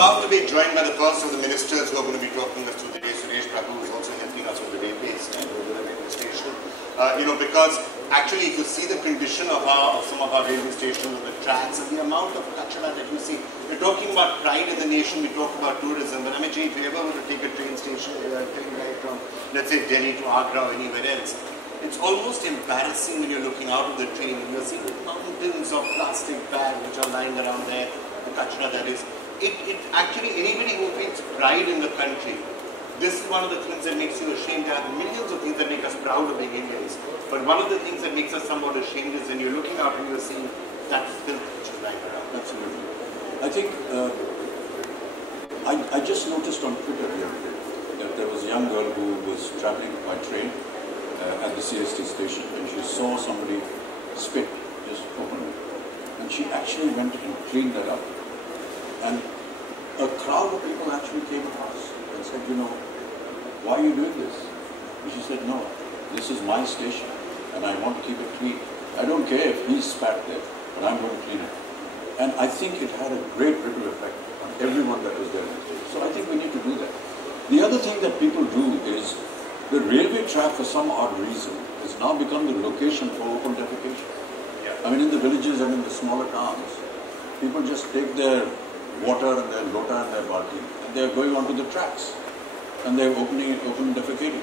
About to be joined by the first of the ministers who are going to be talking us through today, Suresh Prabhu, who is also helping us with the railways and over the railway station. Because actually if you see the condition of some of our railway stations, of the tracks, and the amount of kachara that you see, we're talking about pride in the nation, we talk about tourism, but if you ever were to take a train station, train ride from, let's say, Delhi to Agra or anywhere else, it's almost embarrassing when you're looking out of the train and you're seeing mountains of plastic bags which are lying around there, the kachara that is. It actually, anybody who feels pride in the country, this is one of the things that makes you ashamed. There are millions of things that make us proud of being Indians. But one of the things that makes us somewhat ashamed is when you're looking out and you're seeing that filth which is lying around. Absolutely. I think, I just noticed on Twitter the other day that there was a young girl who was traveling by train at the CST station, and she saw somebody spit just openly. And she actually went and cleaned that up. And a crowd of people actually came across and said, why are you doing this? And she said, no, this is my station and I want to keep it clean. I don't care if he spat there, but I'm going to clean it. And I think it had a great ripple effect on everyone that was there. So I think we need to do that. The other thing that people do is the railway track, for some odd reason, has now become the location for open defecation. Yeah. I mean, in the villages and in the smaller towns, people just take their water and their lota and their balti, and they're going onto the tracks and they're open defecating.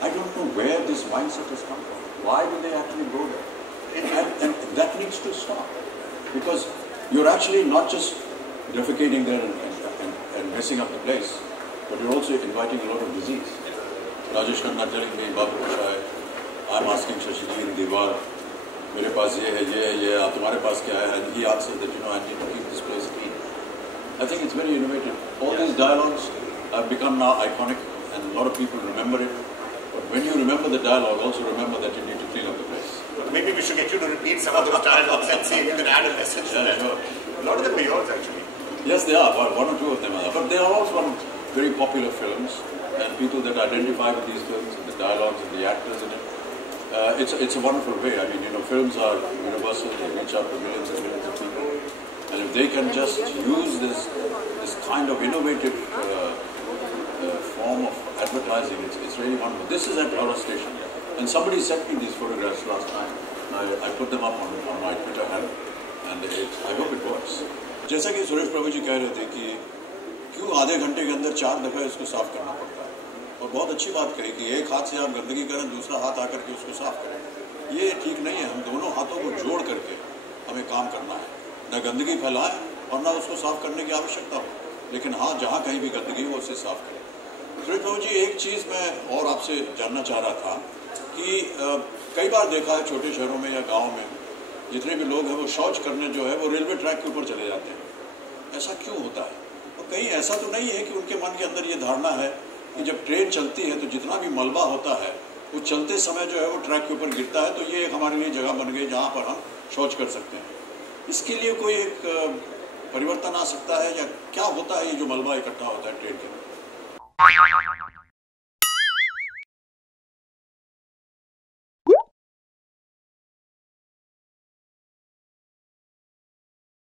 I don't know where this mindset has come from. Why do they actually go there? And that needs to stop, because you're actually not just defecating there and messing up the place, but you're also inviting a lot of disease. Rajesh Khanna telling me, Babu Shai, I'm asking Shashideen Diwar, mere paas ye hai, tumhare paas kya hai? And he answered that, I need to keep this place clean. I think it's very innovative. All these dialogues have become now iconic and a lot of people remember it. But when you remember the dialogue, also remember that you need to clean up the place. Well, maybe we should get you to repeat some of those dialogues and see if you can add a message to that. Sure. A lot of them are yours actually. Yes, they are. One or two of them are. But they are all from very popular films and people that identify with these films and the dialogues and the actors in it. It's a wonderful way. I mean, films are universal. They reach out to millions and millions of people. And if they can just use this kind of innovative form of advertising, it's really wonderful. This is at Howrah Station. And somebody sent me these photographs last time. I put them up on my Twitter handle. And I hope it works. जैसा कि सुरेश प्रभु जी कह रहे थे कि क्यों आधे घंटे के अंदर 4 दफ़ा इसको साफ करना पड़ता है, और बहुत अच्छी बात कही कि एक हाथ से आप गंदगी करें, दूसरा हाथ आकर के उसको साफ करें, ये ठीक नहीं है. हम दोनों हाथों को जोड़ करके हमें काम करना है. न गंदगी फैलाएं और न उसको साफ करने की आवश्यकता हो, लेकिन हाँ जहाँ कहीं भी गंदगी हो उसे साफ करें। सुरेश बाबू जी, एक चीज़ मैं और आपसे जानना चाह रहा था कि कई बार देखा है छोटे शहरों में या गाँव में जितने भी लोग हैं वो शौच करने जो है वो रेलवे ट्रैक के ऊपर चले जाते हैं। ऐसा क्यों होता है? और कहीं ऐसा तो नहीं है कि उनके मन के अंदर ये धारणा है कि जब ट्रेन चलती है तो जितना भी मलबा होता है वो चलते समय जो है वो ट्रैक के ऊपर गिरता है, तो ये एक हमारे लिए जगह बन गई जहाँ पर हम शौच कर सकते हैं। इसके लिए कोई एक परिवर्तन आ सकता है या क्या होता है ये जो मलबा इकट्ठा होता है ट्रेन के अंदर?